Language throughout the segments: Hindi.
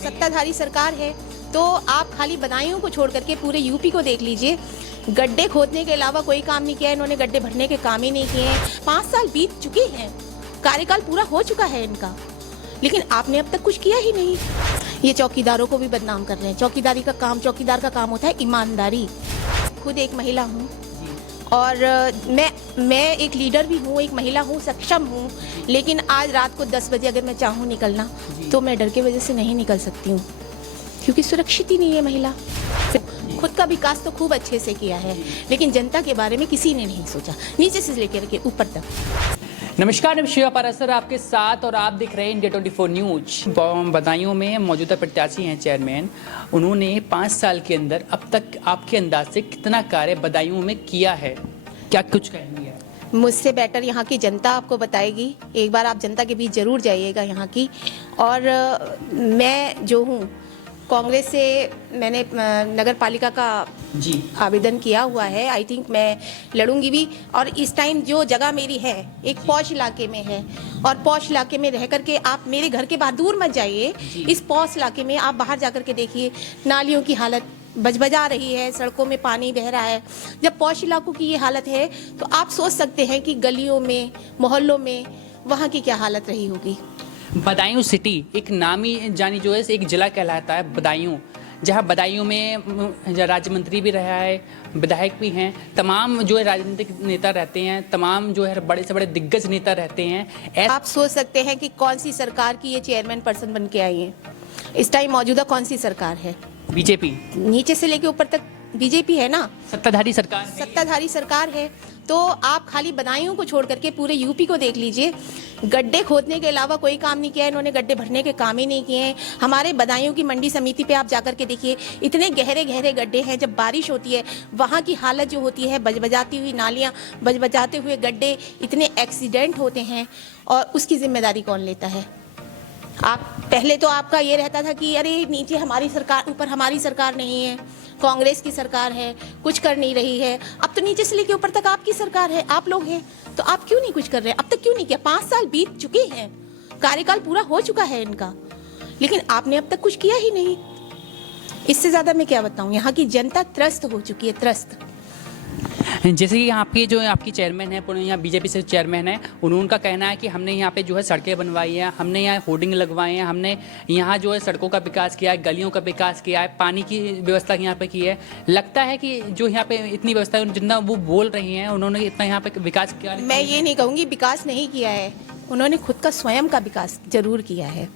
सत्ताधारी सरकार है तो आप खाली बदायूं को छोड़ करके पूरे यूपी को देख लीजिए। गड्ढे खोदने के अलावा कोई काम नहीं किया इन्होंने, गड्ढे भरने के काम ही नहीं किए हैं। 5 साल बीत चुके हैं, कार्यकाल पूरा हो चुका है इनका, लेकिन आपने अब तक कुछ किया ही नहीं। ये चौकीदारों को भी बदनाम कर रहे हैं। चौकीदार का काम होता है ईमानदारी। खुद एक महिला हूँ और मैं एक लीडर भी हूँ, एक महिला हूँ, सक्षम हूँ, लेकिन आज रात को 10 बजे अगर मैं चाहूँ निकलना तो मैं डर की वजह से नहीं निकल सकती हूँ, क्योंकि सुरक्षित ही नहीं है महिला। खुद का विकास तो खूब अच्छे से किया है, लेकिन जनता के बारे में किसी ने नहीं सोचा, नीचे से लेकर के ऊपर तक। नमस्कार, मैं शिवा पारासर आपके साथ और आप देख रहे हैं इंडिया 24 न्यूज। बदायूं में मौजूदा प्रत्याशी हैं चेयरमैन, उन्होंने 5 साल के अंदर अब तक आपके अंदाज से कितना कार्य बदायूं में किया है, क्या कुछ कहेंगे? मुझसे बेटर यहाँ की जनता आपको बताएगी। एक बार आप जनता के बीच जरूर जाइएगा यहाँ की। और मैं जो हूँ कांग्रेस से, मैंने नगर पालिका का आवेदन किया हुआ है। आई थिंक मैं लड़ूंगी भी। और इस टाइम जो जगह मेरी है एक पॉश इलाके में है, और पॉश इलाके में रह करके आप मेरे घर के बाहर दूर मत जाइए। इस पॉश इलाके में आप बाहर जाकर के देखिए, नालियों की हालत बजबजा रही है, सड़कों में पानी बह रहा है। जब पॉश इलाकों की ये हालत है तो आप सोच सकते हैं कि गलियों में, मोहल्लों में वहाँ की क्या हालत रही होगी। बदायूं सिटी एक नामी जानी जो है एक जिला कहलाता है बदायूं, जहां बदायूं में राज्य मंत्री भी रहा है, विधायक भी हैं, तमाम जो है राजनीतिक नेता रहते हैं, तमाम जो है बड़े से बड़े दिग्गज नेता रहते हैं। आप सोच सकते हैं कि कौन सी सरकार की ये चेयरमैन पर्सन बन के आई है। इस टाइम मौजूदा कौन सी सरकार है? बीजेपी। नीचे से लेके ऊपर तक बीजेपी है ना, सत्ताधारी सरकार है। सत्ताधारी सरकार है तो आप खाली बदायूं को छोड़ करके पूरे यूपी को देख लीजिए। गड्ढे खोदने के अलावा कोई काम नहीं किया इन्होंने, गड्ढे भरने के काम ही नहीं किए हैं। हमारे बदायूं की मंडी समिति पे आप जाकर के देखिए, इतने गहरे गहरे गड्ढे हैं। जब बारिश होती है वहाँ की हालत जो होती है, बजबजाती हुई नालियाँ, बजबजाते हुए गड्ढे, इतने एक्सीडेंट होते हैं, और उसकी जिम्मेदारी कौन लेता है? आप पहले तो आपका ये रहता था कि अरे नीचे हमारी सरकार, ऊपर हमारी सरकार नहीं है, कांग्रेस की सरकार है, कुछ कर नहीं रही है। अब तो नीचे से लेके ऊपर तक आपकी सरकार है, आप लोग हैं, तो आप क्यों नहीं कुछ कर रहे हैं? अब तक क्यों नहीं किया? 5 साल बीत चुके हैं, कार्यकाल पूरा हो चुका है इनका, लेकिन आपने अब तक कुछ किया ही नहीं। इससे ज्यादा मैं क्या बताऊं, यहाँ की जनता त्रस्त हो चुकी है, त्रस्त। जैसे कि आपकी जो आपकी चेयरमैन है, यहाँ बीजेपी से चेयरमैन है, उनका कहना है कि हमने यहाँ पे जो है सड़कें बनवाई है, हमने यहाँ होर्डिंग लगवाए हैं, हमने यहाँ जो है सड़कों का विकास किया है, गलियों का विकास किया है, पानी की व्यवस्था यहाँ पे की है। लगता है कि जो यहाँ पे इतनी व्यवस्था है, जितना वो बोल रही हैं, उन्होंने इतना यहाँ पे विकास किया? मैं ये नहीं कहूँगी विकास नहीं किया है, उन्होंने खुद का स्वयं का विकास जरूर किया है।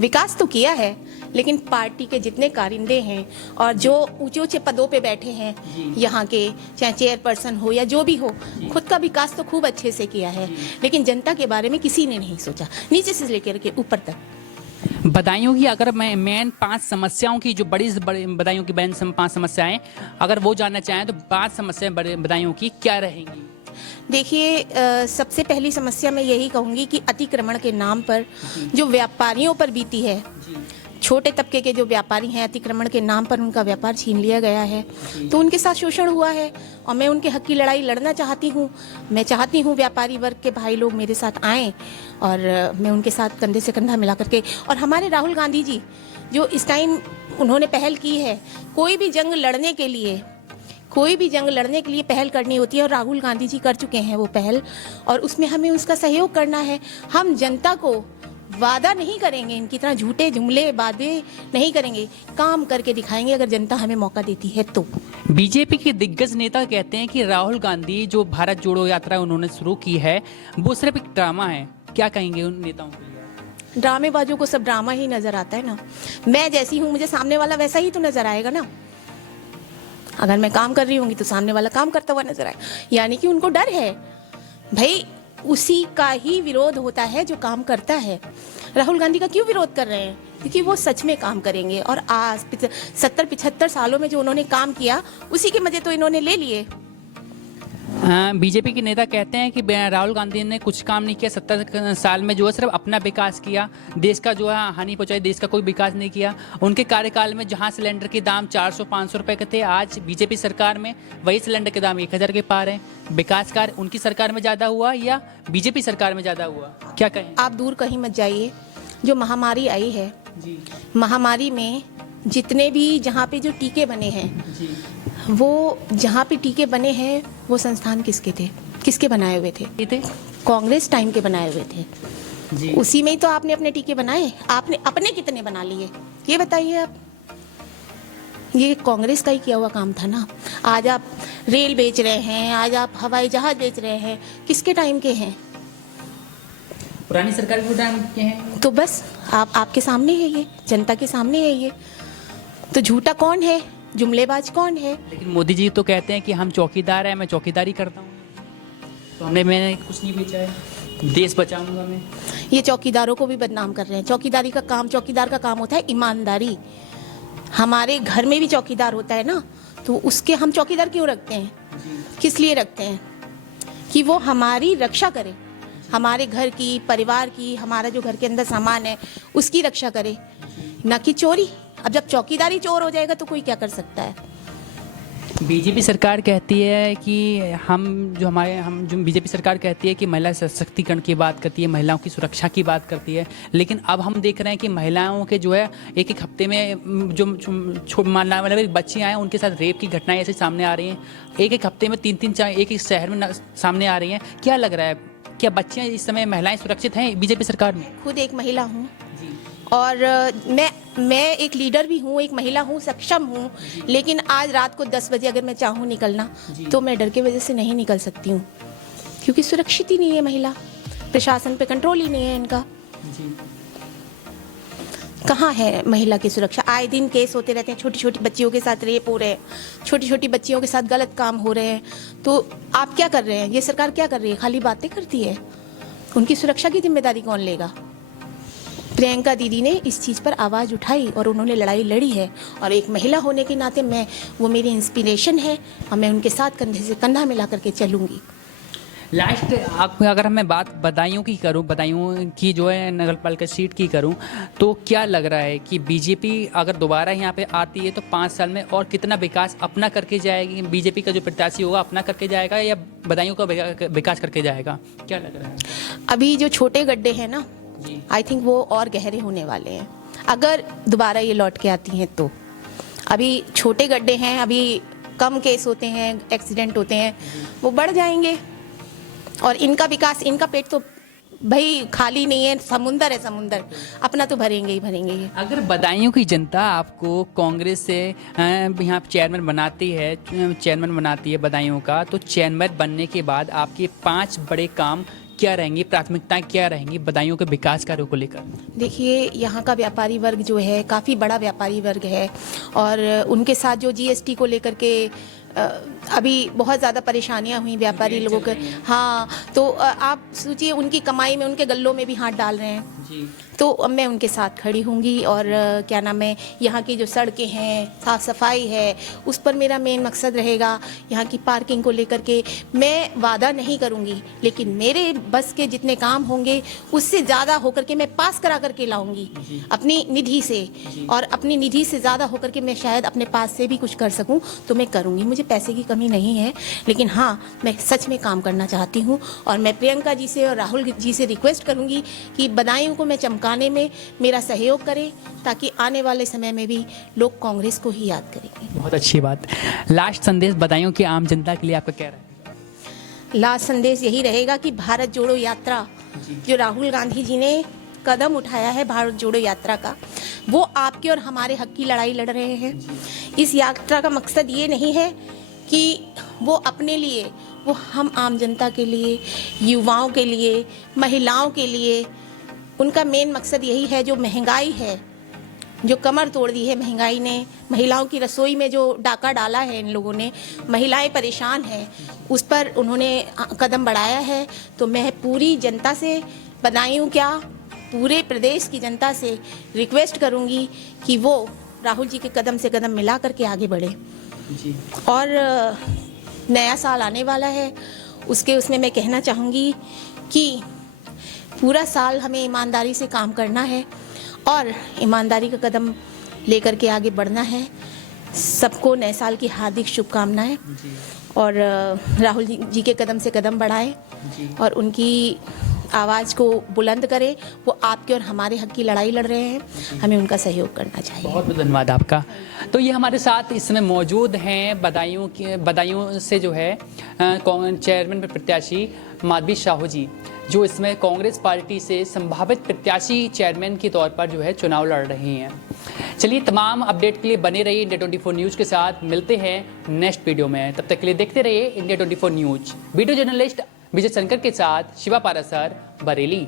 विकास तो किया है, लेकिन पार्टी के जितने कारिंदे हैं और जो ऊंचे ऊंचे पदों पे बैठे हैं यहाँ के, चाहे चेयरपर्सन हो या जो भी हो, खुद का विकास तो खूब अच्छे से किया है, लेकिन जनता के बारे में किसी ने नहीं सोचा, नीचे से लेकर के ऊपर तक। बदायूं की अगर मैं मेन 5 समस्याओं की, जो बड़ी बदायूं की मेन 5 समस्याएं अगर वो जानना चाहें तो 5 समस्याएं बदायूं की क्या रहेंगी? देखिए, सबसे पहली समस्या मैं यही कहूँगी कि अतिक्रमण के नाम पर जो व्यापारियों पर बीती है, छोटे तबके के जो व्यापारी हैं, अतिक्रमण के नाम पर उनका व्यापार छीन लिया गया है, तो उनके साथ शोषण हुआ है, और मैं उनके हक की लड़ाई लड़ना चाहती हूँ। मैं चाहती हूँ व्यापारी वर्ग के भाई लोग मेरे साथ आएँ और मैं उनके साथ कंधे से कंधा मिला करके, और हमारे राहुल गांधी जी जो इस टाइम उन्होंने पहल की है, कोई भी जंग लड़ने के लिए पहल करनी होती है, और राहुल गांधी जी कर चुके हैं वो पहल, और उसमें हमें उसका सहयोग करना है। हम जनता को वादा नहीं करेंगे, इनकी तरह झूठे जुमले वादे नहीं करेंगे, काम करके दिखाएंगे अगर जनता हमें मौका देती है तो। बीजेपी के दिग्गज नेता कहते हैं कि राहुल गांधी जो भारत जोड़ो यात्रा उन्होंने शुरू की है वो सिर्फ एक ड्रामा है, क्या कहेंगे उन नेताओं को? ड्रामेबाजों को सब ड्रामा ही नजर आता है ना। मैं जैसी हूँ, मुझे सामने वाला वैसा ही तो नजर आएगा ना। अगर मैं काम कर रही होंगी तो सामने वाला काम करता हुआ नजर आए, यानी कि उनको डर है भाई, उसी का ही विरोध होता है जो काम करता है। राहुल गांधी का क्यों विरोध कर रहे हैं? क्योंकि वो सच में काम करेंगे, और आज 70-75 सालों में जो उन्होंने काम किया उसी के मजे तो इन्होंने ले लिए। बीजेपी के नेता कहते हैं कि राहुल गांधी ने कुछ काम नहीं किया 70 साल में, जो है सिर्फ अपना विकास किया, देश का जो है हानि पहुंचाई, देश का कोई विकास नहीं किया। उनके कार्यकाल में जहां सिलेंडर के दाम 400-500 रुपए के थे, आज बीजेपी सरकार में वही सिलेंडर के दाम 1000 के पार हैं। विकास कार्य उनकी सरकार में ज़्यादा हुआ या बीजेपी सरकार में ज़्यादा हुआ, क्या कहें? आप दूर कहीं मत जाइए, जो महामारी आई है जी महामारी में जितने भी जहाँ पे जो टीके बने हैं, जी वो जहाँ पे टीके बने हैं वो संस्थान किसके थे, किसके बनाए हुए थे? ये थे कांग्रेस टाइम के बनाए हुए थे। जी उसी में ही तो आपने अपने टीके बनाए। आपने अपने कितने बना लिए ये बताइए आप? ये कांग्रेस का ही किया हुआ काम था ना। आज आप रेल बेच रहे हैं, आज आप हवाई जहाज बेच रहे हैं, किसके टाइम के हैं? पुरानी सरकार के टाइम के हैं। तो बस आपके सामने है, ये जनता के सामने है ये। तो झूठा कौन है, जुमलेबाज कौन है? लेकिन मोदी जी तो कहते हैं कि हम चौकीदार हैं, मैं चौकीदारी करता हूँ, तो मैंने कुछ नहीं बेचा है, देश बचाऊंगा मैं। ये चौकीदारों को भी बदनाम कर रहे हैं। चौकीदार का काम होता है ईमानदारी। हमारे घर में भी चौकीदार होता है ना, तो उसके हम चौकीदार क्यों रखते हैं? किस लिए रखते हैं? कि वो हमारी रक्षा करे, हमारे घर की, परिवार की, हमारा जो घर के अंदर सामान है उसकी रक्षा करे, ना कि चोरी। अब जब चौकीदारी चोर हो जाएगा तो कोई क्या कर सकता है? बीजेपी सरकार कहती है कि हम जो बीजेपी सरकार कहती है कि महिला सशक्तिकरण की बात करती है, महिलाओं की सुरक्षा की बात करती है, लेकिन अब हम देख रहे हैं कि महिलाओं के जो है एक एक हफ्ते में जो मानना मतलब बच्चियाँ हैं उनके साथ रेप की घटनाएं ऐसे सामने आ रही हैं। एक एक हफ्ते में 3-3 4 एक एक शहर में सामने आ रही हैं। क्या लग रहा है, क्या बच्चियाँ इस समय महिलाएं सुरक्षित हैं बीजेपी सरकार में? खुद एक महिला हूँ और मैं एक लीडर भी हूँ, एक महिला हूँ, सक्षम हूँ, लेकिन आज रात को 10 बजे अगर मैं चाहूँ निकलना तो मैं डर की वजह से नहीं निकल सकती हूँ, क्योंकि सुरक्षित ही नहीं है महिला। प्रशासन पे कंट्रोल ही नहीं है इनका। कहाँ है महिला की सुरक्षा? आए दिन केस होते रहते हैं, छोटी छोटी बच्चियों के साथ रेप हो रहे हैं, छोटी छोटी बच्चियों के साथ गलत काम हो रहे हैं। तो आप क्या कर रहे हैं? ये सरकार क्या कर रही है? खाली बातें करती है। उनकी सुरक्षा की जिम्मेदारी कौन लेगा? प्रियंका दीदी ने इस चीज़ पर आवाज़ उठाई और उन्होंने लड़ाई लड़ी है, और एक महिला होने के नाते वो मेरी इंस्पिरेशन है और मैं उनके साथ कंधे से कंधा मिला करके चलूँगी। लास्ट आप अगर मैं बात बदायूं की करूं, बदायूं की जो है नगर पालिका सीट की करूं, तो क्या लग रहा है कि बीजेपी अगर दोबारा यहाँ पे आती है तो 5 साल में और कितना विकास अपना करके जाएगी? बीजेपी का जो प्रत्याशी होगा अपना करके जाएगा या बदायूं का विकास करके जाएगा? क्या लग रहा है? अभी जो छोटे गड्ढे हैं ना, आई थिंक वो और गहरे होने वाले हैं अगर दोबारा ये लौट के आती हैं तो। अभी छोटे गड्ढे हैं, अभी कम केस होते हैं, एक्सीडेंट होते हैं, वो बढ़ जाएंगे। और इनका विकास, इनका पेट तो भाई खाली नहीं है, समुंदर है समुंदर, अपना तो भरेंगे ही भरेंगे ये। अगर बदायूं की जनता आपको कांग्रेस से यहाँ चेयरमैन बनाती है बदायूं का, तो चेयरमैन बनने के बाद आपके 5 बड़े काम क्या रहेंगी, प्राथमिकताएं क्या रहेंगी बदायूं के विकास कार्यों को लेकर? देखिए, यहाँ का व्यापारी वर्ग जो है काफ़ी बड़ा व्यापारी वर्ग है, और उनके साथ जो जीएसटी को लेकर के अभी बहुत ज़्यादा परेशानियां हुई व्यापारी लोगों के। हाँ, तो आप सोचिए, उनकी कमाई में, उनके गल्लों में भी हाथ डाल रहे हैं जी। तो अब मैं उनके साथ खड़ी होंगी, और क्या नाम है, यहाँ की जो सड़कें हैं, साफ़ सफाई है, उस पर मेरा मेन मकसद रहेगा। यहाँ की पार्किंग को लेकर के मैं वादा नहीं करूँगी, लेकिन मेरे बस के जितने काम होंगे उससे ज़्यादा होकर के मैं पास करा करके लाऊंगी अपनी निधि से, और अपनी निधि से ज़्यादा होकर के मैं शायद अपने पास से भी कुछ कर सकूँ तो मैं करूँगी। मुझे पैसे की कमी नहीं है, लेकिन हाँ, मैं सच में काम करना चाहती हूँ, और मैं प्रियंका जी से और राहुल जी से रिक्वेस्ट करूँगी कि बदायूं को मैं चमकाने में मेरा सहयोग करें, ताकि आने वाले समय में भी लोग कांग्रेस को ही याद करेंगे। बहुत अच्छी बात। लास्ट संदेश बदायूं की आम जनता के लिए आपका क्या रहेगा? लास्ट संदेश यही रहेगा कि भारत जोड़ो यात्रा, जो राहुल गांधी जी ने कदम उठाया है भारत जोड़ो यात्रा का, वो आपके और हमारे हक की लड़ाई लड़ रहे हैं। इस यात्रा का मकसद ये नहीं है कि वो अपने लिए, वो हम आम जनता के लिए, युवाओं के लिए, महिलाओं के लिए, उनका मेन मकसद यही है। जो महंगाई है, जो कमर तोड़ दी है महंगाई ने, महिलाओं की रसोई में जो डाका डाला है इन लोगों ने, महिलाएं परेशान हैं, उस पर उन्होंने कदम बढ़ाया है। तो मैं पूरी जनता से, बदायूं क्या, पूरे प्रदेश की जनता से रिक्वेस्ट करूंगी कि वो राहुल जी के कदम से कदम मिला करके आगे बढ़े जी। और नया साल आने वाला है, उसमें मैं कहना चाहूँगी कि पूरा साल हमें ईमानदारी से काम करना है और ईमानदारी का कदम लेकर के आगे बढ़ना है। सबको नए साल की हार्दिक शुभकामनाएं, और राहुल जी के कदम से कदम बढ़ाएं और उनकी आवाज़ को बुलंद करें, वो आपके और हमारे हक की लड़ाई लड़ रहे हैं, हमें उनका सहयोग करना चाहिए। बहुत बहुत धन्यवाद आपका। तो ये हमारे साथ इसमें मौजूद हैं बदायूं से जो है चेयरमैन प्रत्याशी माधवी साहू जी, जो इसमें कांग्रेस पार्टी से संभावित प्रत्याशी चेयरमैन के तौर पर जो है चुनाव लड़ रही हैं। चलिए, तमाम अपडेट के लिए बने रहिए इंडिया 24 न्यूज़ के साथ। मिलते हैं नेक्स्ट वीडियो में, तब तक के लिए देखते रहिए India 24 news. Video journalist Vijay Shankar के साथ शिवा पारासर, बरेली।